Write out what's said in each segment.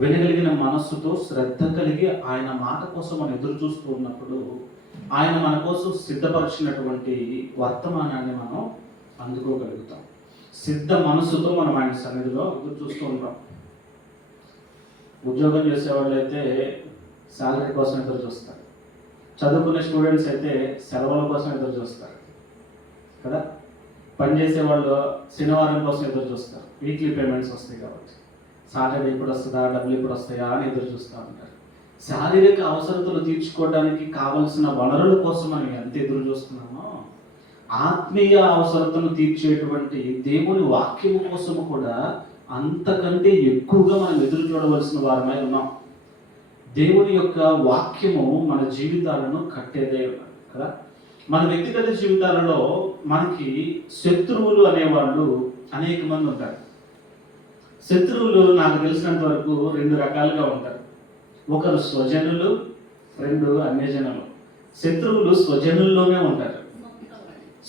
వినగలిగిన మనస్సుతో శ్రద్ధ కలిగి ఆయన మాట కోసం మనం ఎదురు చూస్తూ ఉన్నప్పుడు ఆయన మన కోసం సిద్ధపరిచినటువంటి వర్తమానాన్ని మనం అందుకోగలుగుతాం. సిద్ధ మనసుతో మనం ఆయన సన్నిధిలో ఎదురు చూస్తూ ఉంటాం. ఉద్యోగం చేసేవాళ్ళు అయితే శాలరీ కోసం ఎదురు చూస్తారు. చదువుకునే స్టూడెంట్స్ అయితే సెలవుల కోసం ఎదురు చూస్తారు కదా. పనిచేసే వాళ్ళు శనివారం కోసం ఎదురు చూస్తారు, వీక్లీ పేమెంట్స్ వస్తాయి కాబట్టి. సాలరీ ఎప్పుడు వస్తుందా, డబ్బులు ఎప్పుడు వస్తాయా అని ఎదురు చూస్తూ ఉంటారు. శారీరక అవసరతలు తీర్చుకోవడానికి కావలసిన వనరుల కోసం మనం ఎంత ఎదురు చూస్తున్నామో, ఆత్మీయ అవసరతను తీర్చేటువంటి దేవుని వాక్యము కోసము కూడా అంతకంటే ఎక్కువగా మనం ఎదురు చూడవలసిన వారమై ఉన్నాం. దేవుని యొక్క వాక్యము మన జీవితాలను కట్టేదే కదా. మన వ్యక్తిగత జీవితాలలో మనకి శత్రువులు అనేవాళ్ళు అనేక మంది ఉంటారు. శత్రువులు నాకు తెలిసినంత వరకు రెండు రకాలుగా ఉంటారు. ఒకరు స్వజనులు, రెండు అన్యజనులు. శత్రువులు స్వజనుల్లోనే ఉంటారు.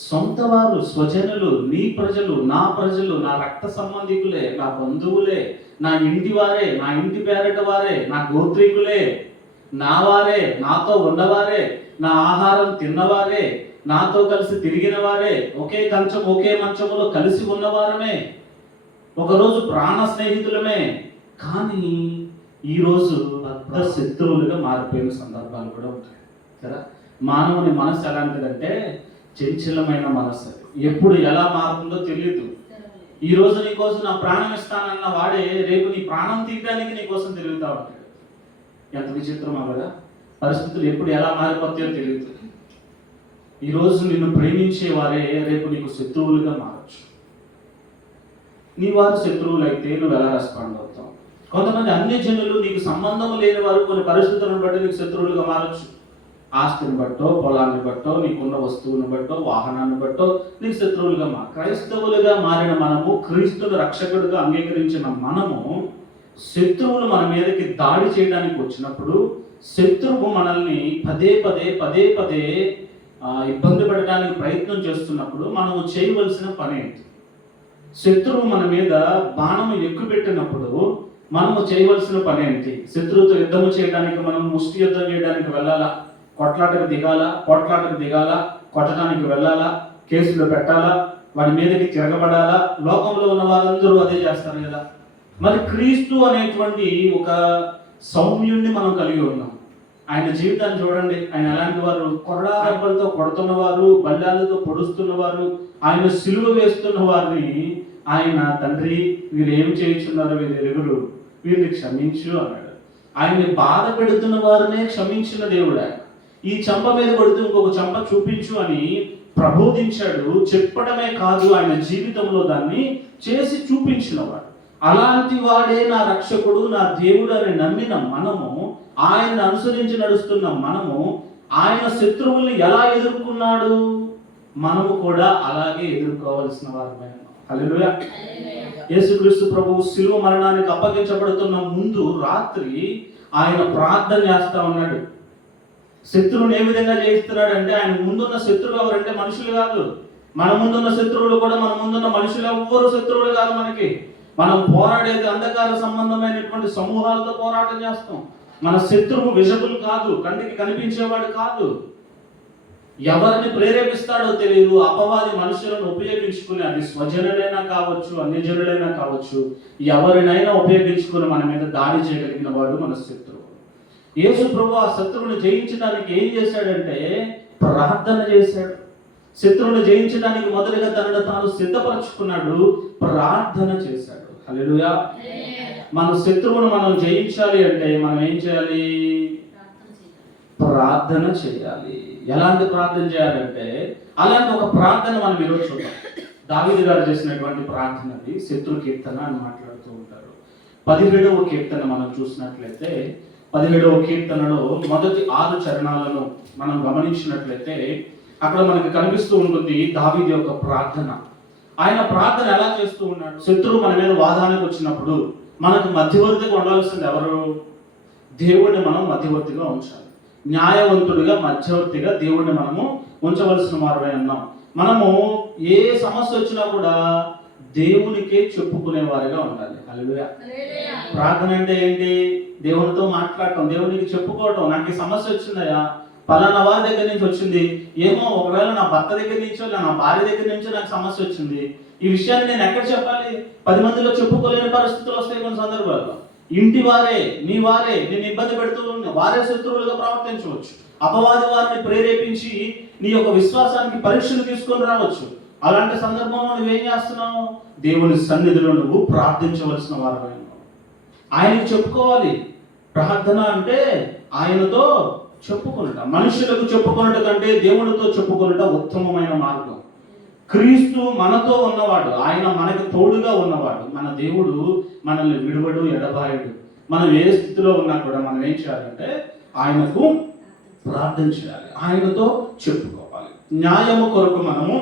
సొంత వారు, స్వజనులు, నీ ప్రజలు, నా ప్రజలు, నా రక్త సంబంధికులే, నా బంధువులే, నా ఇంటి వారే, నా ఇంటి పేరట వారే, నా గోత్రీకులే, నా వారే, నాతో ఉన్నవారే, నా ఆహారం తిన్నవారే, నాతో కలిసి తిరిగిన వారే, ఒకే కంచం ఒకే మంచములో కలిసి ఉన్నవారమే, ఒకరోజు ప్రాణ స్నేహితులమే. కానీ ఈరోజు పెద్ద శత్రువులుగా మారిపోయిన సందర్భాలు కూడా ఉంటాయి కదా. మానవుని మనసు ఎలాంటిదంటే చంచలమైన మనసు. ఎప్పుడు ఎలా మారుతుందో తెలియదు. ఈ రోజు నీకోసం నా ప్రాణం ఇస్తానన్న వాడే రేపు నీ ప్రాణం తీయడానికి నీకోసం తిరుగుతూ ఉంటాడు. ఎంత విచిత్రమా కదా. పరిస్థితులు ఎప్పుడు ఎలా మారిపోతాయో తెలియదు. ఈరోజు నిన్ను ప్రేమించే వారే రేపు నీకు శత్రువులుగా మారచ్చు. నీ వారు శత్రువులు అయితే నువ్వు ఎలా రెస్పాండ్ అవుతావు? కొంతమంది అన్యజనులు, నీకు సంబంధం లేని వారు కొన్ని పరిస్థితులను బట్టి నీకు శత్రువులుగా మారచ్చు. ఆస్తిని బట్టో, పొలాన్ని బట్టో, నీకున్న వస్తువుని బట్టో, వాహనాన్ని బట్టో నీకు శత్రువులుగా క్రైస్తవులుగా మారిన మనము, క్రీస్తును రక్షకుడుగా అంగీకరించిన మనము, శత్రువులు మన మీదకి దాడి చేయడానికి వచ్చినప్పుడు, శత్రువు మనల్ని పదే పదే ఇబ్బంది పెట్టడానికి ప్రయత్నం చేస్తున్నప్పుడు మనము చేయవలసిన పని ఏంటి? శత్రువు మన మీద బాణము ఎక్కుపెట్టినప్పుడు మనము చేయవలసిన పని ఏంటి? శత్రువుతో యుద్ధము చేయడానికి మనం ముష్టి యుద్ధం చేయడానికి వెళ్ళాలా? కొట్లాటకు దిగాలా? కొట్టడానికి వెళ్ళాలా? కేసులు పెట్టాలా? వాడి మీదకి తిరగబడాలా? లోకంలో ఉన్న వాళ్ళందరూ అదే చేస్తారు కదా. మరి క్రీస్తు అనేటువంటి ఒక సౌమ్యుణ్ణి మనం కలిగి ఉన్నాం. ఆయన జీవితాన్ని చూడండి. ఆయన ఎలాంటి వారు? కొరడా దెబ్బలతో కొడుతున్నవారు, బల్లాలతో పొడుస్తున్నవారు, ఆయన సిలువ వేస్తున్న వారిని ఆయన తండ్రి వీరు ఏం చేయించున్నారో వీరు ఎరుగురు, వీరిని క్షమించు అన్నాడు. ఆయన్ని బాధ పెడుతున్న వారినే క్షమించిన దేవుడు ఆయన. ఈ చెంప మీద కొడుతూ ఇంకొక చెంప చూపించు అని ప్రబోధించాడు. చెప్పడమే కాదు, ఆయన జీవితంలో దాన్ని చేసి చూపించినవాడు. అలాంటి వాడే నా రక్షకుడు, నా దేవుడు అని నమ్మిన మనము, ఆయన్ని అనుసరించి నడుస్తున్న మనము, ఆయన శత్రువుల్ని ఎలా ఎదుర్కొన్నాడు, మనము కూడా అలాగే ఎదుర్కోవాల్సిన వారమే. హల్లెలూయా. యేసుక్రీస్తు ప్రభువు శిలువ మరణానికి అప్పగించబడుతున్న ముందు రాత్రి ఆయన ప్రార్థన చేస్తా ఉన్నాడు. శత్రువుని ఏ విధంగా చేయిస్తున్నాడు అంటే, ఆయన ముందున్న శత్రువు ఎవరంటే మనుషులు కాదు. మన ముందున్న శత్రువులు కూడా, మన ముందున్న మనుషులు ఎవ్వరు శత్రువులు కాదు మనకి. మనం పోరాడేది అంధకార సంబంధమైనటువంటి సమూహాలతో పోరాటం చేస్తాం. మన శత్రువు విజబుల్ కాదు, కంటికి కనిపించేవాడు కాదు. ఎవరిని ప్రేరేపిస్తాడో తెలియదు. అపవాది మనుషులను ఉపయోగించుకుని, అది స్వజనులైనా కావచ్చు, అన్యజనులైనా కావచ్చు, ఎవరినైనా ఉపయోగించుకుని మన మీద దాడి చేయగలిగిన వాడు మన శత్రువు. యేసు ప్రభు ఆ శత్రువుని జయించడానికి ఏం చేశాడంటే ప్రార్థన చేశాడు. శత్రువుని జయించడానికి మొదలుగా తనను తాను సిద్ధపరచుకున్నాడు, ప్రార్థన చేశాడు. హల్లెలూయా. మన శత్రువును మనం జయించాలి అంటే మనం ఏం చేయాలి? ప్రార్థన చేయాలి. ఎలాంటి ప్రార్థన చేయాలంటే, అలాంటి ఒక ప్రార్థన మనం ఈరోజు చూద్దాం. దావీదు గారు చేసినటువంటి ప్రార్థనది శత్రు కీర్తన అని మాట్లాడుతూ ఉంటారు. 17వ కీర్తన మనం చూసినట్లయితే, 17వ కీర్తనలో మొదటి 6 చరణాలను మనం గమనించినట్లయితే అక్కడ మనకి కనిపిస్తూ ఉంటుంది దావీదు యొక్క ప్రార్థన. ఆయన ప్రార్థన ఎలా చేస్తూ ఉన్నాడు? శత్రువు మన మీద వాదానికి వచ్చినప్పుడు మనకు మధ్యవర్తిగా ఉండాల్సింది ఎవరు? దేవుడిని మనం మధ్యవర్తిగా ఉంచాలి. న్యాయవంతుడిగా, మధ్యవర్తిగా దేవుడిని మనము ఉంచవలసిన వారమే ఉన్నాం. మనము ఏ సమస్య వచ్చినా కూడా దేవునికే చెప్పుకునే వారిగా ఉండాలి. హల్లెలూయా. ప్రార్థన అంటే ఏంటి? దేవునితో మాట్లాడటం, దేవునికి చెప్పుకోవటం. నాకు ఈ సమస్య వచ్చిందయ్యా, పలానా వారి దగ్గర నుంచి వచ్చింది, ఏమో ఒకవేళ నా భర్త దగ్గర నుంచో నా భార్య దగ్గర నుంచో నాకు సమస్య వచ్చింది, ఈ విషయాన్ని నేను ఎక్కడ చెప్పాలి? 10 మందిలో చెప్పుకోలేని పరిస్థితులు వస్తాయి కొన్ని సందర్భాల్లో. ఇంటి వారే, నీ వారే నేను ఇబ్బంది పెడుతూ వారే శత్రువులుగా ప్రవర్తించవచ్చు. అపవాది వారిని ప్రేరేపించి నీ యొక్క విశ్వాసానికి పరీక్షలు తీసుకొని రావచ్చు. అలాంటి సందర్భంలో నువ్వేం చేస్తున్నావు? దేవుని సన్నిధిలో నువ్వు ప్రార్థించవలసిన వారు. ఆయనకు చెప్పుకోవాలి. ప్రార్థన అంటే ఆయనతో చెప్పుకొనుట. మనుషులకు చెప్పుకొనుట కంటే దేవునితో చెప్పుకొనుట ఉత్తమమైన మార్గం. క్రీస్తు మనతో ఉన్నవాడు, ఆయన మనకు తోడుగా ఉన్నవాడు. మన దేవుడు మనల్ని విడువడు, ఎడబాయడు. మనం ఏ స్థితిలో ఉన్నా కూడా మనం ఏం చేయాలంటే ఆయనకు ప్రార్థన చేయాలి, ఆయనతో చెప్పుకోవాలి. న్యాయము కొరకు మనము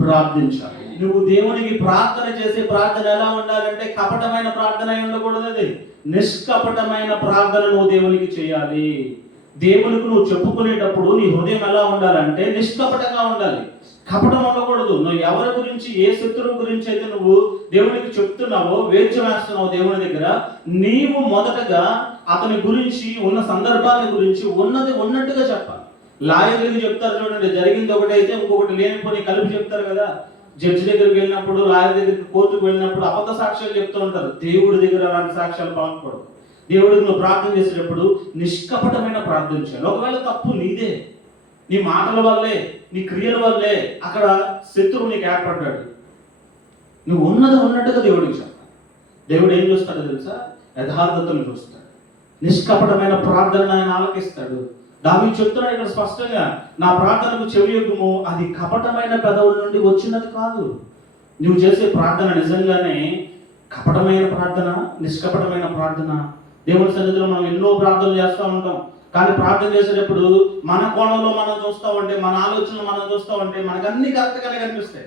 ప్రార్థించాలి. నువ్వు దేవునికి ప్రార్థన చేసే ప్రార్థన ఎలా ఉండాలంటే కపటమైన ప్రార్థన అయి ఉండకూడదు. అది నిష్కపటమైన ప్రార్థన నువ్వు దేవునికి చేయాలి. దేవునికి నువ్వు చెప్పుకునేటప్పుడు నీ హృదయం ఎలా ఉండాలంటే నిష్కపటంగా ఉండాలి, కపటం ఉండకూడదు. నువ్వు ఎవరి గురించి, ఏ శత్రువు గురించి అయితే నువ్వు దేవునికి చెప్తున్నావో, వేచి వేస్తున్నావు దేవుని దగ్గర, నీవు మొదటగా అతని గురించి ఉన్న సందర్భాల గురించి ఉన్నది ఉన్నట్టుగా చెప్పాలి. లాయర్లకు చెప్తారు చూడండి, జరిగింది ఒకటైతే ఇంకొకటి లేనిపోయి కలిపి చెప్తారు కదా. జడ్జి దగ్గరికి వెళ్ళినప్పుడు, లాయర్ దగ్గరికి, కోర్టుకు వెళ్ళినప్పుడు అబద్ధ సాక్ష్యాలు చెప్తూ ఉంటారు. దేవుడి దగ్గర అలాంటి సాక్ష్యాలు పలకూడదు. దేవుడికి నువ్వు ప్రార్థన చేసేటప్పుడు నిష్కపటమైన ప్రార్థన చేయాలి. ఒకవేళ తప్పు నీదే, నీ మాటల వల్లే, నీ క్రియల వల్లే అక్కడ శత్రువు నీకు ఏర్పడ్డాడు, నువ్వు ఉన్నది ఉన్నట్టుగా దేవుడికి చెప్పాలి. దేవుడు ఏం చూస్తాడో తెలుసా? యథార్థతను చూస్తాడు. నిష్కపటమైన ప్రార్థన ఆయన ఆలకిస్తాడు. దావీదు చెప్తున్నాడు ఇక్కడ స్పష్టంగా, నా ప్రార్థనకు చెవియొగ్గుము, అది కపటమైన పెదవుల నుండి వచ్చినది కాదు. నువ్వు చేసే ప్రార్థన నిజంగానే కపటమైన ప్రార్థన, నిష్కపటమైన ప్రార్థన. దేవుని సన్నిధిలో మనం ఎన్నో ప్రార్థనలు చేస్తూ ఉంటాం, కానీ ప్రార్థన చేసేటప్పుడు మన కోణంలో మనం చూస్తూ ఉంటే, మన ఆలోచనలు మనం చూస్తూ ఉంటే మనకు అన్ని కరెక్ట్గానే కనిపిస్తాయి.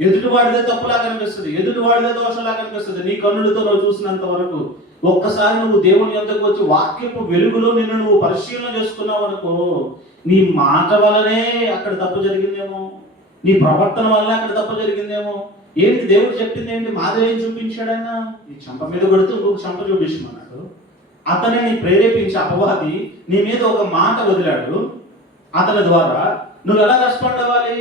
ఎదుటివాడిదే తప్పులా కనిపిస్తుంది, ఎదుటివాడిదే దోషంలా కనిపిస్తుంది. నీ కన్నులతో నువ్వు చూసినంత వరకు ఒక్కసారి నువ్వు దేవుని యొద్దకు వచ్చి వాక్యపు వెలుగులో నిన్ను నువ్వు పరిశీలన చేసుకున్నావు అనుకో, నీ మాట వల్లనే అక్కడ తప్పు జరిగిందేమో, నీ ప్రవర్తన వల్ల అక్కడ తప్పు జరిగిందేమో. ఏంటి దేవుడు చెప్పింది ఏంటి? మాదేం చూపించాడైనా? ఈ చెంప మీద కొడితే ఇంకొక చెంప చూపించమన్నాడు. అతనిని ప్రేరేపించి అపవాది నీ మీద ఒక మాట వదిలాడు. అతని ద్వారా నువ్వు ఎలా రెస్పాండ్ అవ్వాలి?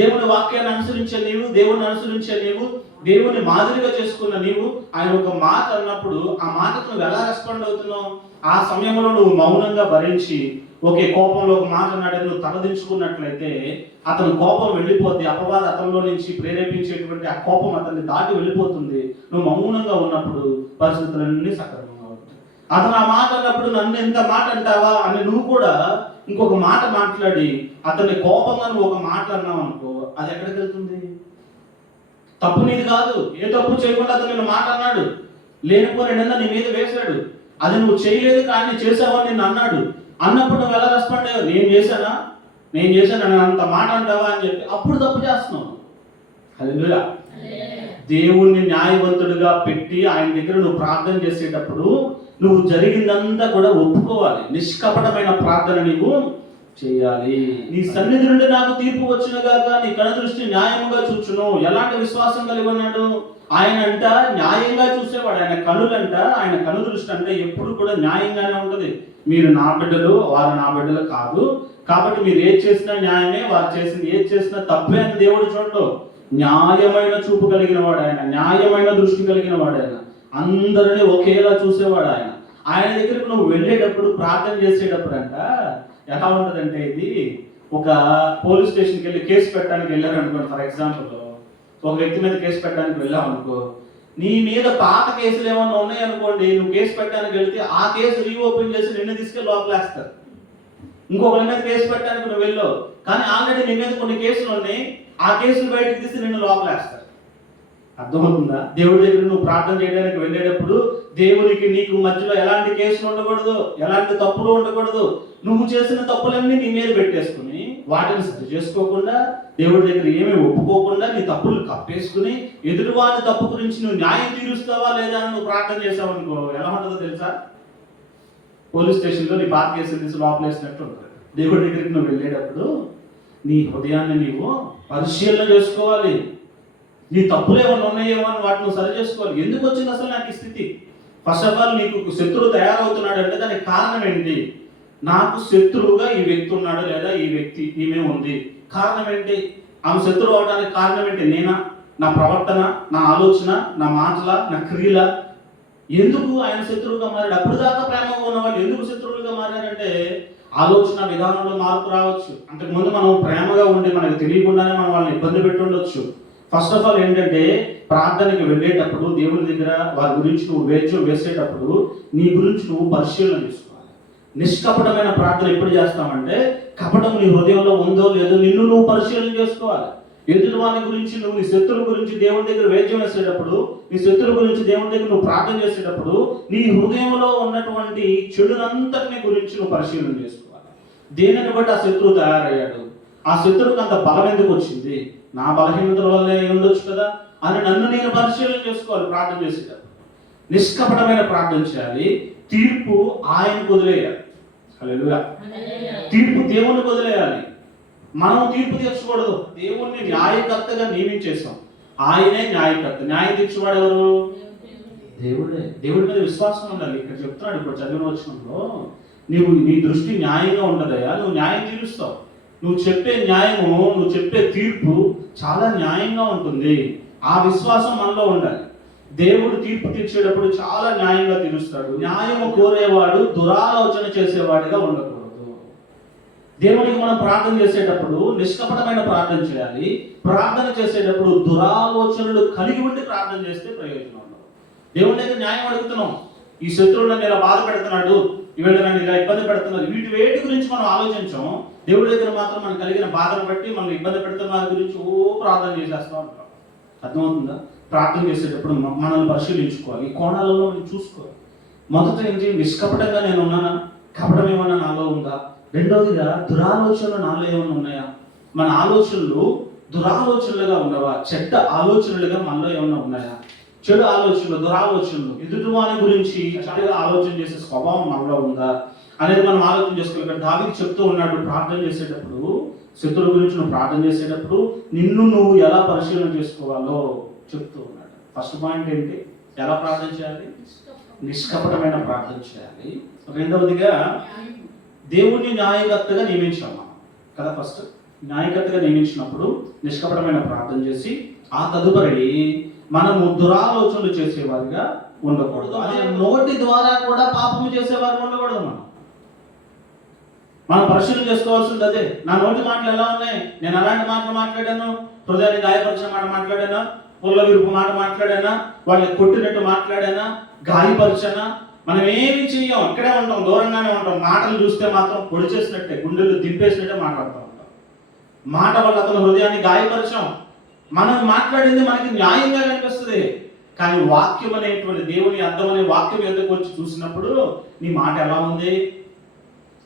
దేవుని వాక్యాన్ని అనుసరించే నీవు, దేవుని అనుసరించే నీవు, దేవుని మాదిరిగా చేసుకున్న నీవు, ఆయన ఒక మాట అన్నప్పుడు ఆ మాటకు నువ్వు ఎలా రెస్పాండ్ అవుతున్నావు? ఆ సమయంలో నువ్వు మౌనంగా భరించి, ఓకే కోపంలో ఒక మాట అన్నాడని నువ్వు తలదించుకున్నట్లయితే అతని కోపం వెళ్ళిపోద్ది. అపవాది అతనిలో నుంచి ప్రేరేపించేటువంటి ఆ కోపం అతన్ని దాటి వెళ్ళిపోతుంది. నువ్వు మౌనంగా ఉన్నప్పుడు పరిస్థితులన్నీ సక్రమంగా ఉంటాయి. అతను ఆ మాట అన్నప్పుడు నన్ను ఎంత మాట అంటావా అని నువ్వు కూడా ఇంకొక మాట మాట్లాడి అతని కోపంగా నువ్వు ఒక మాట అన్నావు అనుకో, అది ఎక్కడికి వెళ్తుంది? తప్పు నీది కాదు, ఏ తప్పు చేయకుండా అతను నిన్ను మాట అన్నాడు, లేనిపోయిన నింద నీ మీద వేశాడు, అది నువ్వు చేయలేదు కానీ చేసావని నిన్ను అన్నాడు. అన్నప్పుడు నువ్వు ఎలా రెస్పాండ్ అయ్యావు? నేను చేశాను అంత మాట అంటావా అని చెప్పి అప్పుడు తప్పు చేస్తున్నావు. హల్లెలూయా. దేవుణ్ణి న్యాయవంతుడిగా పెట్టి ఆయన దగ్గర నువ్వు ప్రార్థన చేసేటప్పుడు నువ్వు జరిగిందంతా కూడా ఒప్పుకోవాలి. నిష్కపటమైన ప్రార్థన నీవు చేయాలి. నీ సన్నిధి నుండి నాకు తీర్పు వచ్చిన గాక నీ కళ్ళ దృష్టి న్యాయంగా చూచును. ఎలాంటి విశ్వాసం కలిగి ఉన్నాడు? ఆయన అంట న్యాయంగా చూసేవాడు. ఆయన కనులంట, ఆయన కను దృష్టి అంటే ఎప్పుడు కూడా న్యాయంగానే ఉంటుంది. మీరు నా బిడ్డలు, వారు నా బిడ్డలు కాదు, కాబట్టి మీరు ఏది చేసినా న్యాయమే, వారు చేసింది ఏది చేసినా తప్పే అని దేవుడు చూడడు. న్యాయమైన చూపు కలిగిన వాడు ఆయన, న్యాయమైన దృష్టి కలిగిన వాడు ఆయన, అందరినీ ఒకేలా చూసేవాడు ఆయన. ఆయన దగ్గరకు నువ్వు వెళ్ళేటప్పుడు, ప్రార్థన చేసేటప్పుడు అంట ఎలా ఉంటుందంటే, ఇది ఒక పోలీస్ స్టేషన్కి వెళ్ళి కేసు పెట్టడానికి వెళ్ళారు అనుకోండి. ఫర్ ఎగ్జాంపుల్ ఒక వ్యక్తి మీద కేసు పెట్టడానికి వెళ్ళావు అనుకో, నీ మీద పాత కేసులు ఏమన్నా ఉన్నాయనుకోండి, నువ్వు కేసు పెట్టడానికి వెళ్తే ఆ కేసు రీఓపెన్ చేసి నిన్ను తీసుకెళ్ళి లోపలేస్తారు. ఇంకొకరి మీద కేసు పెట్టడానికి నువ్వు వెళ్ళావు, కానీ ఆల్రెడీ నీ మీద కొన్ని కేసులు ఉన్నాయి, ఆ కేసులు బయటకు తీసి నిన్ను లోపలేస్తారు. అర్థమవుతుందా? దేవుడి దగ్గర నువ్వు ప్రార్థన చేయడానికి వెళ్ళేటప్పుడు దేవునికి నీకు మధ్యలో ఎలాంటి కేసులు ఉండకూడదు, ఎలాంటి తప్పులు ఉండకూడదు. నువ్వు చేసిన తప్పులన్నీ నీ మీద పెట్టేసుకుని వాటిని సరి చేసుకోకుండా, దేవుడి దగ్గర ఏమీ ఒప్పుకోకుండా నీ తప్పులు కప్పేసుకుని ఎదుటివాడి తప్పు గురించి నువ్వు న్యాయం తీరుస్తావా లేదా అని నువ్వు ప్రార్థన చేసావు అనుకో, ఎలా ఉంటుందో తెలుసా? పోలీస్ స్టేషన్లో నీ పాత కేసులు తీసి లోపలేసినట్టు ఉంటుంది. దేవుడి దగ్గరికి నువ్వు వెళ్ళేటప్పుడు నీ హృదయాన్ని నీవు పరిశీలన చేసుకోవాలి. నీ తప్పులు ఏమైనా ఉన్నాయేమో అని వాటిని నువ్వు సరి చేసుకోవాలి. ఎందుకు వచ్చింది అసలు నాకు ఈ స్థితి? ఫస్ట్ ఆఫ్ ఆల్ నీకు శత్రువు తయారవుతున్నాడు అంటే దానికి కారణం ఏంటి? నాకు శత్రువుగా ఈ వ్యక్తి ఉన్నాడు, లేదా ఈ వ్యక్తి ఈమె ఉంది. కారణం ఏంటి? ఆమె శత్రువు అవడానికి కారణం ఏంటి? నేనా? నా ప్రవర్తన, నా ఆలోచన, నా మాటల, నా క్రియల? ఎందుకు ఆయన శత్రువుగా మారాడు? అప్పుడు దాకా ప్రేమగా ఉన్నవాళ్ళు ఎందుకు శత్రువులుగా మారారంటే ఆలోచన విధానంలో మార్పు రావచ్చు. అంతకుముందు మనం ప్రేమగా ఉండి మనకు తెలియకుండానే మనం వాళ్ళని ఇబ్బంది పెట్టి ఉండొచ్చు. ఫస్ట్ ఆఫ్ ఆల్ ఏంటంటే ప్రార్థనకి వెళ్ళేటప్పుడు దేవుని దగ్గర వారి గురించి నువ్వు వేసేటప్పుడు నీ గురించి నువ్వు పరిశీలన చేసుకోవాలి. నిష్కపటమైన ప్రార్థన ఎప్పుడు చేస్తామంటే కపటం నీ హృదయంలో ఉందో లేదో నిన్ను నువ్వు పరిశీలన చేసుకోవాలి. ఎదుటి వాని గురించి నువ్వు నీ శత్రువు గురించి దేవుని దగ్గర వేద్యం వేసేటప్పుడు, నీ శత్రువు గురించి దేవుని దగ్గర నువ్వు ప్రార్థన చేసేటప్పుడు నీ హృదయంలో ఉన్నటువంటి చెడునంతటిని గురించి నువ్వు పరిశీలన చేసుకోవాలి. దేనిని బట్టి ఆ శత్రువు తయారయ్యాడు, ఆ శత్రువుకి అంత బలం ఎందుకు వచ్చింది, నా బలహీనతల వల్లే ఉండొచ్చు కదా అని నన్ను నేను పరిశీలన చేసుకోవాలి. ప్రార్థన చేసేటప్పుడు నిష్కపటమైన ప్రార్థన చేయాలి. తీర్పు ఆయనకు వదిలేయాలి. హల్లెలూయా. తీర్పు దేవునికి వదిలేయాలి. మనం తీర్పు తీర్చకూడదు. దేవుణ్ణి న్యాయకర్తగా నియమించేసాం. ఆయనే న్యాయకర్త. న్యాయం తీర్చేవాడు ఎవరు? దేవుడే. దేవుడి మీద విశ్వాసం ఉండాలి. ఇక్కడ చెప్తున్నాడు, ఇప్పుడు చదివిన వచనంలో నీ దృష్టి న్యాయంగా ఉండదయ్యా, నువ్వు న్యాయం తీరుస్తావు. నువ్వు చెప్పే న్యాయము, నువ్వు చెప్పే తీర్పు చాలా న్యాయంగా ఉంటుంది. ఆ విశ్వాసం మనలో ఉండాలి. దేవుడు తీర్పు తీర్చేటప్పుడు చాలా న్యాయంగా తీరుస్తాడు. న్యాయము కోరేవాడు దురాలోచన చేసేవాడిగా ఉండకూడదు. దేవునికి మనం ప్రార్థన చేసేటప్పుడు నిష్కపటమైన ప్రార్థన చేయాలి. ప్రార్థన చేసేటప్పుడు దురాలోచనలు కలిగి ఉండి ప్రార్థన చేస్తే ప్రయోజనం ఉండదు. దేవుని దగ్గర న్యాయం అడుగుతున్నాం. ఈ శత్రువుడు నన్ను ఇలా బాధ పెడుతున్నాడు, ఈవేళ నన్ను ఇలా ఇబ్బంది పెడుతున్నారు, వేటి గురించి మనం ఆలోచించాం. దేవుడి దగ్గర మాత్రం మనకు కలిగిన బాధను బట్టి మనం ఇబ్బంది పెడుతున్న వారి గురించి ప్రార్థన చేసేస్తూ ఉంటాం. అర్థమవుతుందా? ప్రార్థన చేసేటప్పుడు మనల్ని పరిశీలించుకోవాలి. ఈ కోణాలలో మనం చూసుకోవాలి. మొదట ఏంటి? నిష్కపటంగా నేను ఉన్నానా? కపటం ఏమన్నా నాలో ఉందా? రెండవదిగా దురాలోచనలు నాలో ఏమైనా ఉన్నాయా? మన ఆలోచనలు దురాలోచనలుగా ఉన్నవా? చెడ్డ ఆలోచనలుగా మనలో ఏమైనా ఉన్నాయా? చెడు ఆలోచనలు, దురాలోచనలు, ఎదుటి వాని గురించి చెడుగా ఆలోచన చేసే స్వభావం మనలో ఉందా అనేది మనం ఆలోచన చేసుకోవాలి. ఇక్కడ దావీదు చెప్తూ ఉన్నాడు, ప్రార్థన చేసేటప్పుడు, శత్రువు గురించి నువ్వు ప్రార్థన చేసేటప్పుడు నిన్ను నువ్వు ఎలా పరిశీలన చేసుకోవాలో చెప్తూ ఉన్నాడు. ఫస్ట్ పాయింట్ ఏంటి? ఎలా ప్రార్థన చేయాలి? నిష్కపటమైన ప్రార్థన చేయాలి. రెండవదిగా దేవుణ్ణి న్యాయకర్తగా నియమించాం కదా. ఫస్ట్ న్యాయకర్తగా నియమించినప్పుడు నిష్కపటమైన ప్రార్థన చేసి ఆ తదుపరి మనము దురాలోచనలు చేసేవారిగా ఉండకూడదు. అదే నోటి ద్వారా కూడా పాపము చేసేవారు ఉండకూడదు. మనం పరిశీలన చేసుకోవాల్సింది అదే. నా నోటి మాటలు ఎలా ఉన్నాయి? నేను అలాంటి మాటలు మాట్లాడాను, హృదయాన్ని గాయపరిచిన మాట మాట్లాడానా, పుల్ల విరుపు మాట మాట్లాడానా, వాళ్ళని కొట్టినట్టు మాట్లాడానా, గాయపరిచానా? మనం ఏమి చెయ్యం, ఇక్కడే ఉంటాం, దూరంగానే ఉంటాం. మాటలు చూస్తే మాత్రం పొడి చేసినట్టే, గుండెలు దింపేసినట్టే మాట్లాడుతూ ఉంటాం. మాట వల్ల అతను హృదయాన్ని గాయపరిచాం. మనం మాట్లాడింది మనకి న్యాయంగా కనిపిస్తుంది, కానీ వాక్యం అనేటువంటి దేవుని అర్థం అనే వాక్యం ఎందుకు వచ్చి చూసినప్పుడు నీ మాట ఎలా ఉంది?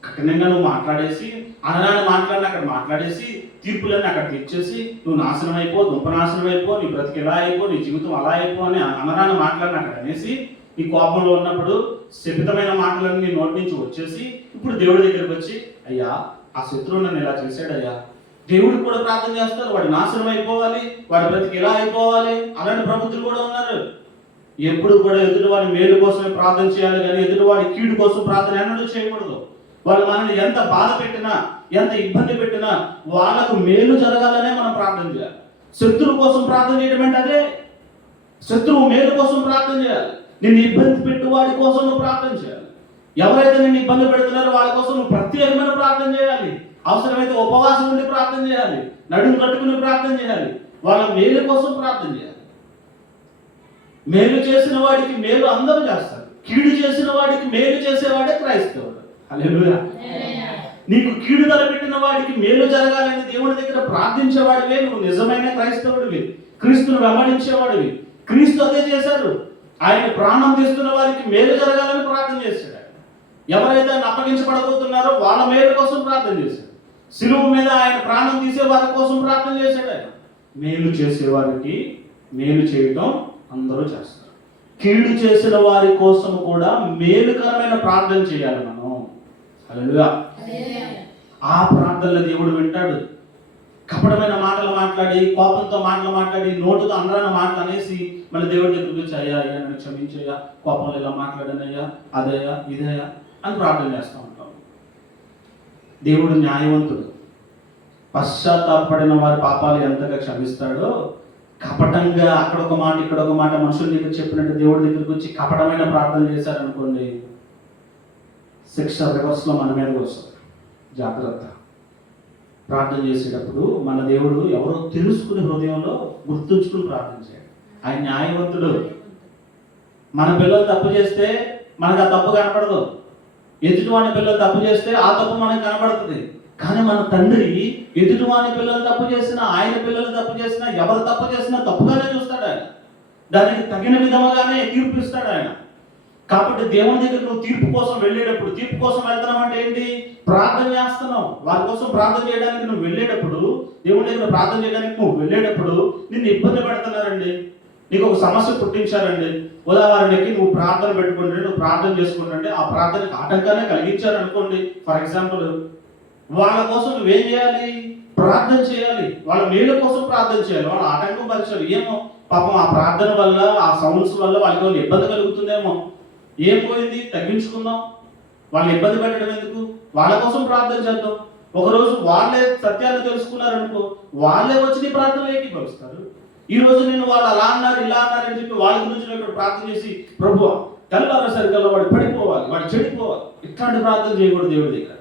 కఠినంగా నువ్వు మాట్లాడేసి, అనరాని మాట్లాడిన అక్కడ మాట్లాడేసి, తీర్పులన్నీ అక్కడ తెచ్చేసి, నువ్వు నాశనం అయిపో, దుంపనాశనం అయిపో, నీ బ్రతికి ఎలా అయిపో, నీ జీవితం అలా అయిపో అని అనరాని మాట్లాడిన అక్కడ అనేసి, నీ కోపంలో ఉన్నప్పుడు శపితమైన మాటలన్నీ నీ నోటి నుంచి వచ్చేసి, ఇప్పుడు దేవుడి దగ్గరికి వచ్చి, అయ్యా ఆ శత్రువు నన్ను ఇలా చేశాడయ్యా. దేవుడికి కూడా ప్రార్థన చేస్తారు, వాడు నాశనం అయిపోవాలి, వాడి బ్రతికి ఎలా అయిపోవాలి. అలాంటి ప్రబుద్ధులు కూడా ఉన్నారు. ఎప్పుడు కూడా ఎదుటివాడి మేలు కోసమే ప్రార్థన చేయాలి, కానీ ఎదుటివాడి కీడు కోసం ప్రార్థన ఎన్నడూ చేయకూడదు. వాళ్ళు మనల్ని ఎంత బాధ పెట్టినా, ఎంత ఇబ్బంది పెట్టినా వాళ్ళకు మేలు జరగాలనే మనం ప్రార్థన చేయాలి. శత్రువు కోసం ప్రార్థన చేయడం అంటే అదే. శత్రువు మేలు కోసం ప్రార్థన చేయాలి. నిన్ను ఇబ్బంది పెట్టు వాడి కోసం నువ్వు ప్రార్థన చేయాలి. ఎవరైతే నిన్ను ఇబ్బంది పెడుతున్నారో వాళ్ళ కోసం నువ్వు ప్రత్యేకమైన ప్రార్థన చేయాలి. అవసరమైతే ఉపవాసం ఉండి ప్రార్థన చేయాలి, నడుము కట్టుకుని ప్రార్థన చేయాలి. వాళ్ళ మేలు కోసం ప్రార్థన చేయాలి. మేలు చేసిన వాడికి మేలు అందరూ చేస్తారు, కీడు చేసిన వాడికి మేలు చేసేవాడే క్రైస్తవుడు. హల్లెలూయా. నీకు కీడు తలపెట్టిన వాడికి మేలు జరగాలని దేవుడి దగ్గర ప్రార్థించేవాడివే నువ్వు నిజమైన క్రైస్తవుడివి, క్రీస్తును వెంబడించేవాడివి. క్రీస్తు అదే చేశారు. ఆయన ప్రాణం తీస్తున్న వారికి మేలు జరగాలని ప్రార్థన చేశాడు. ఎవరైతే ఆయన అప్పగించబడబోతున్నారో వాళ్ళ మేలు కోసం ప్రార్థన చేశాడు. శిలువ మీద ఆయన ప్రాణం తీసే వారి కోసం ప్రార్థన చేశాడు. ఆయన మేలు చేసేవారికి మేలు చేయటం అందరూ చేస్తారు. కీడు చేసిన వారి కోసం కూడా మేలుకరమైన ప్రార్థన చేయాలి మనం. హల్లెలూయా. ఆ ప్రార్థనలో దేవుడు వింటాడు. కపటమైన మాటలు మాట్లాడి, కోపంతో మాటలు మాట్లాడి, నోటుతో అందరన్న మాటలు అనేసి మళ్ళీ దేవుడి దగ్గరికి వచ్చి అయ్యా అయ్యా నన్ను క్షమించయ్యా, కోపంలో ఇలా మాట్లాడనయ్యా, అదయ్యా ఇదయ్యా అని ప్రార్థన చేస్తూ ఉంటాం. దేవుడు న్యాయవంతుడు. పశ్చాత్తాపడిన వారి పాపాలు ఎంతగా క్షమిస్తాడో, కపటంగా అక్కడ ఒక మాట ఇక్కడ ఒక మాట మనుషుల దగ్గర చెప్పినట్టు దేవుడి దగ్గరికి వచ్చి కపటమైన ప్రార్థన చేశారనుకోండి, శిక్ష రివర్స్లో మన మీదకి వస్తుంది. జాగ్రత్త. ప్రార్థన చేసేటప్పుడు మన దేవుడు ఎవరో తెలుసుకుని హృదయంలో గుర్తుంచుకుని ప్రార్థన చేయాలి. ఆయన న్యాయవంతుడు. మన పిల్లలు తప్పు చేస్తే మనకు ఆ తప్పు కనపడదు. ఎదుటివాని పిల్లలు తప్పు చేస్తే ఆ తప్పు మనకు కనపడుతుంది. కానీ మన తండ్రి ఎదుటివాని పిల్లలు తప్పు చేసినా, ఆయన పిల్లలు తప్పు చేసినా, ఎవరు తప్పు చేసినా తప్పుగానే చూస్తాడు ఆయన. దానికి తగిన విధముగానే తీర్పు ఇస్తాడు ఆయన. కాబట్టి దేవుని దగ్గర నువ్వు తీర్పు కోసం వెళ్ళేటప్పుడు, తీర్పు కోసం వెళ్తున్నావు అంటే ఏంటి? ప్రార్థన చేస్తున్నావు. వారి కోసం ప్రార్థన చేయడానికి నువ్వు వెళ్ళేటప్పుడు, దేవుని దగ్గర ప్రార్థన చేయడానికి నువ్వు వెళ్ళేటప్పుడు నిన్ను ఇబ్బంది పెడుతున్నారండి, నీకు ఒక సమస్య పుట్టించారండి. ఉదాహరణకి నువ్వు ప్రార్థన పెట్టుకుంటే, నువ్వు ప్రార్థన చేసుకుంటుంటే ఆ ప్రార్థనకి ఆటంకాన్ని కలిగించారనుకోండి. ఫర్ ఎగ్జాంపుల్, వాళ్ళ కోసం నువ్వేం చేయాలి? ప్రార్థన చేయాలి. వాళ్ళ మేలు కోసం ప్రార్థన చేయాలి. వాళ్ళ ఆటంకం పరిచాలి. ఏమో పాపం ఆ ప్రార్థన వల్ల, ఆ సౌండ్స్ వల్ల వాళ్ళకి ఇబ్బంది కలుగుతుందేమో. ఏం పోయింది? తగ్గించుకుందాం. వాళ్ళని ఇబ్బంది పెట్టడం ఎందుకు? వాళ్ళ కోసం ప్రార్థన చేద్దాం. ఒకరోజు వాళ్ళే సత్యాన్ని తెలుసుకున్నారనుకో, వాళ్ళే వచ్చి నీ ప్రార్థనలు ఏకీభవిస్తారు. ఈ రోజు నేను వాళ్ళు అలా అన్నారు ఇలా అన్నారు అని చెప్పి వాళ్ళ గురించి ఇక్కడ ప్రార్థన చేసి, ప్రభువా తెల్లారి సరికల్లా వాడు పడిపోవాలి, వాడు చెడిపోవాలి, ఇట్లాంటి ప్రార్థన చేయకూడదు దేవుడి దగ్గర.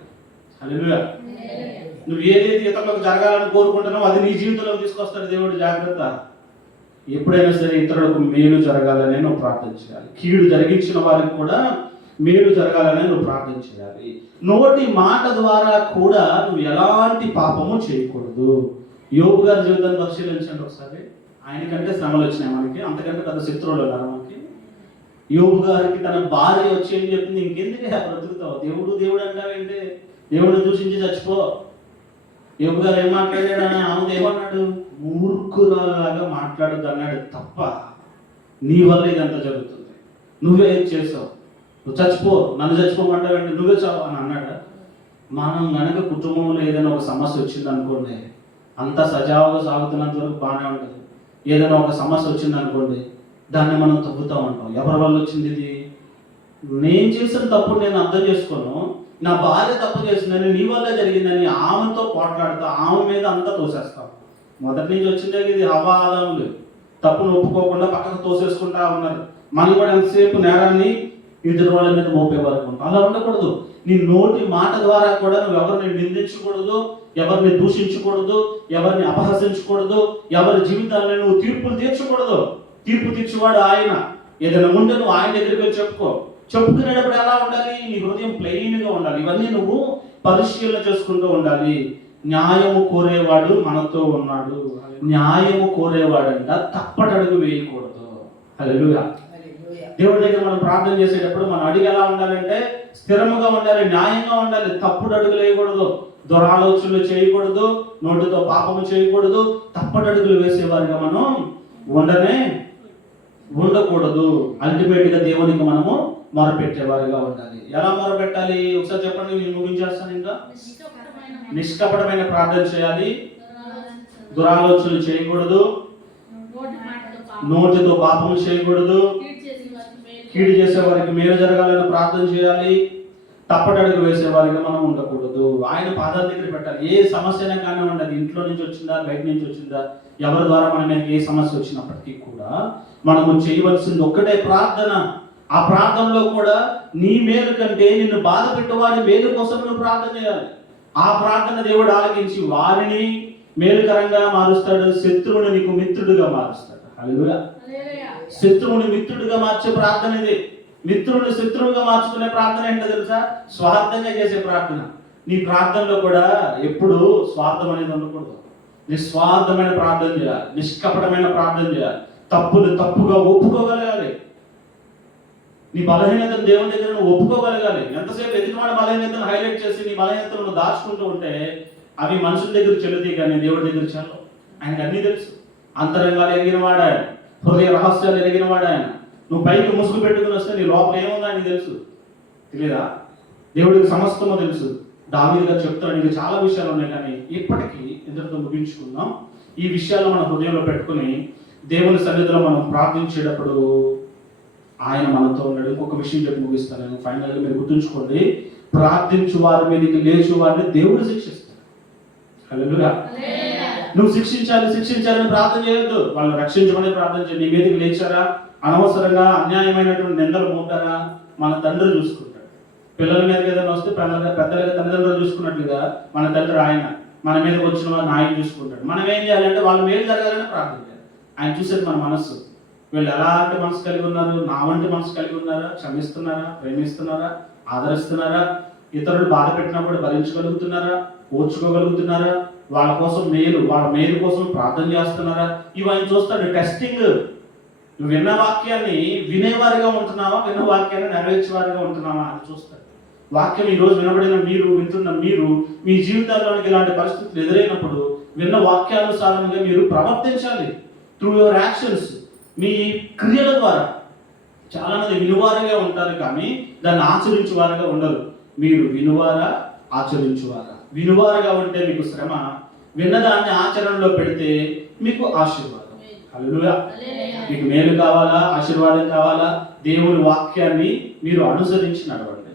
హల్లెలూయా. నువ్వు ఏదైతే ఇతరులకు జరగాలని కోరుకుంటున్నావో అది నీ జీవితంలో తీసుకొస్తాడు దేవుడు. జాగ్రత్త. ఎప్పుడైనా సరే ఇతరులకు మేలు జరగాలనే నువ్వు ప్రార్థన చేయాలి. కీడు జరిగించిన వారికి కూడా మేలు జరగాలనే నువ్వు ప్రార్థన చేయాలి. నోటి మాట ద్వారా కూడా నువ్వు ఎలాంటి పాపము చేయకూడదు. యోబు గారి జీవితాన్ని పరిశీలించండి ఒకసారి. ఆయనకంటే శ్రమలు వచ్చినాయి మనకి, అంతకంటే పెద్ద శత్రువులు ఉన్నారు మనకి. యోబు గారికి తన భార్య వచ్చి ఏం చెప్పింది? ఇంకెందుకే బ్రతుకుతావు, దేవుడు దేవుడు అంటావేంటి, దేవుడిని దూషించి చచ్చిపో. యోబు గారు ఏం మాట్లాడాడని ఆమె ఏమన్నాడు? మూర్ఖురాలాగా మాట్లాడద్దు అన్నాడు తప్ప, నీ వల్ల ఇదంతా జరుగుతుంది, నువ్వే ఏం చేసావు, నువ్వు చచ్చిపో, నన్ను చచ్చిపోమంటావేంటి, నువ్వే చావు అని అన్నాడు. మనం కనుక కుటుంబంలో ఏదైనా ఒక సమస్య వచ్చింది అనుకోండి, అంతా సజావుగా సాగుతున్నంత వరకు బాగానే ఉంటుంది. ఏదైనా ఒక సమస్య వచ్చింది అనుకోండి, దాన్ని మనం తగ్గుతూ ఉంటాం. ఎవరి వల్ల వచ్చింది ఇది? నేను చేసిన తప్పు నేను అర్థం చేసుకోను, నా భార్య తప్పు చేసిందని, నీ వల్ల జరిగిందని ఆమెతో పోట్లాడుతూ ఆమె మీద అంతా తోసేస్తాం. మొదటి నుంచి వచ్చిందే ఇది. హవా ఆదాములు తప్పును ఒప్పుకోకుండా పక్కకు తోసేసుకుంటా ఉన్నారు. మనం కూడా ఎంతసేపు నేరాన్ని ఎదురు వాళ్ళ మీద మోపేవారు ఉంటాం. అలా ఉండకూడదు. నీ నోటి మాట ద్వారా కూడా నువ్వు ఎవరిని నిందించకూడదు, ఎవరిని దూషించకూడదు, ఎవరిని అపహసించకూడదు, ఎవరి జీవితాలను నువ్వు తీర్పులు తీర్చకూడదు. తీర్పు తీర్చేవాడు ఆయన. ఏదైనా ఉంటే నువ్వు ఆయన దగ్గరికి వెళ్ళి చెప్పుకో. చెప్పుకునేటప్పుడు ఎలా ఉండాలి? నీ హృదయం ప్లెయిన్గా ఉండాలి. ఇవన్నీ నువ్వు పరిశీలన చేసుకుంటూ ఉండాలి. న్యాయము కోరేవాడు మనతో ఉన్నాడు. న్యాయము కోరేవాడంట తప్పటడుగు వేయకూడదు. హల్లెలూయా. దేవుడి దగ్గర మనం ప్రార్థన చేసేటప్పుడు మన అడుగు ఎలా ఉండాలంటే స్థిరముగా ఉండాలి, న్యాయంగా ఉండాలి. తప్పుడు అడుగులు వేయకూడదు, దురాలోచనలు చేయకూడదు, నోటితో పాపము చేయకూడదు. తప్పటి అడుగులు వేసేవారిగా మనం ఉండకూడదు. అల్టిమేట్ గా దేవునికి మనము మొరపెట్టేవారిగా ఉండాలి. ఎలా మొరపెట్టాలి ఒకసారి చెప్పండి, నేను ముగించేస్తాను. ఇంకా నిష్కపటమైన ప్రార్థన చేయాలి, దురాలోచనలు చేయకూడదు, నోటితో పాపము చేయకూడదు, కీడు చేసే వారికి మేలు జరగాలని ప్రార్థన చేయాలి, తప్పటడుగు వేసే వారిగా మనం ఉండకూడదు. ఆయన పాదాల దగ్గర పెట్టాలి. ఏ సమస్య అయినా కానివ్వండి, అది ఇంట్లో నుంచి వచ్చిందా, బయట నుంచి వచ్చిందా, ఎవరి ద్వారా మన మీద ఏ సమస్య వచ్చినప్పటికీ కూడా మనము చేయవలసింది ఒక్కటే ప్రార్థన. ఆ ప్రార్థనలో కూడా నీ మేలు కంటే నిన్ను బాధ పెట్టేవారి మేలు కోసం నువ్వు ప్రార్థన చేయాలి. ఆ ప్రార్థన దేవుడు ఆలకించి వారిని మేలుకరంగా మారుస్తాడు, శత్రువుని నీకు మిత్రుడిగా మారుస్తాడు. హల్లెలూయా. శత్రువుని మిత్రుడిగా మార్చే ప్రార్థన ఇది. మిత్రుడిని శత్రువుగా మార్చుకునే ప్రార్థన ఏంటో తెలుసా? స్వార్థంగా చేసే ప్రార్థన. నీ ప్రార్థనలో కూడా ఎప్పుడు స్వార్థం అనేది ఉండకూడదు. నిస్వార్థమైన ప్రార్థన చేయాలి, నిష్కపటమైన ప్రార్థన చేయాలి, తప్పులు తప్పుగా ఒప్పుకోగలగాలి. నీ బలహీనతను దేవుని దగ్గర నువ్వు ఒప్పుకోగలగాలి. ఎంతసేపు ఎదుటివాడి బలహీనతను హైలైట్ చేసి నీ బలహీనతను దాచుకుంటూ ఉంటే అవి మనుషుల దగ్గర చెల్లుతాయి, కానీ దేవుడి దగ్గర చెల్లవు. ఆయనకు అన్నీ తెలుసు. అంతరంగాలు ఎరిగిన వాడు ఆయన, హృదయ రహస్యాలు ఎరిగిన వాడు ఆయన. నువ్వు పైకి ముసుగు పెట్టుకుని వస్తే నీ లోపల ఏముందో ఆయనకు తెలుసు. తెలియదా? దేవుడికి సమస్తమో తెలుసు. దావీదు గారు చెప్తాడు. ఇంకా చాలా విషయాలు ఉన్నాయి, కానీ ఇప్పటికీ ఇంతటితో ముగించుకుందాం. ఈ విషయాలు మన హృదయంలో పెట్టుకుని దేవుని సన్నిధిలో మనం ప్రార్థించేటప్పుడు ఆయన మనతో ఉన్నాడు. ఇంకొక విషయం చెప్పి ముగిస్తాను నేను. ఫైనల్గా మీరు గుర్తుంచుకోండి, ప్రార్థించు వారి మీదకి లేచు వారిని దేవుడు శిక్షిస్తాడు. హల్లెలూయా. నువ్వు శిక్షించాలని ప్రార్థన చేయొద్దు. వాళ్ళు రక్షించమని ప్రార్థన చేయండి. నీ మీదకి లేచారా, అనవసరంగా అన్యాయమైనటువంటి నిందలు మోపారా, మన తండ్రి చూసుకుంటాడు. పిల్లల మీదకి ఏదైనా వస్తే పెద్దలుగా తల్లిదండ్రులు చూసుకున్నట్లుగా మన తండ్రి ఆయన మన మీదకి వచ్చిన వారిని ఆయన చూసుకుంటాడు. మనం ఏం చేయాలంటే వాళ్ళు మేలు జరగాలని ప్రార్థన చేయాలి. ఆయన చూసేది మన మనస్సు. వీళ్ళు ఎలాంటి మనసు కలిగి ఉన్నారు, నా వంటి మనసు కలిగి ఉన్నారా, క్షమిస్తున్నారా, ప్రేమిస్తున్నారా, ఆదరిస్తున్నారా, ఇతరులు బాధ పెట్టినప్పుడు భరించగలుగుతున్నారా, ఓర్చుకోగలుగుతున్నారా, వాళ్ళ కోసం వాళ్ళ మేలు కోసం ప్రార్థన చేస్తున్నారా, ఇవి ఆయన చూస్తాడు. టెస్టింగ్. నువ్వు విన్న వాక్యాన్ని వినేవారిగా ఉంటున్నావా, విన్న వాక్యాన్ని నెరవేర్చేవారిగా ఉంటున్నావా అని చూస్తాడు. వాక్యం ఈ రోజు వింటున్న మీరు మీ జీవితాల్లోనికి ఇలాంటి పరిస్థితులు ఎదురైనప్పుడు విన్న వాక్యానుసారంగా మీరు ప్రవర్తించాలి. త్రూ యువర్ యాక్షన్స్, మీ క్రియల ద్వారా. చాలా మంది వినువారుగా ఉంటారు కానీ దాన్ని ఆచరించువారుగా ఉండరు. మీరు వినువారా, ఆచరించువారా? వినువారుగా ఉంటే మీకు శ్రమ, విన్నదాన్ని ఆచరణలో పెడితే మీకు ఆశీర్వాదం. హల్లెలూయా. మీకు మేలు కావాలా, ఆశీర్వాదం కావాలా? దేవుని వాక్యాన్ని మీరు అనుసరించి నడవండి.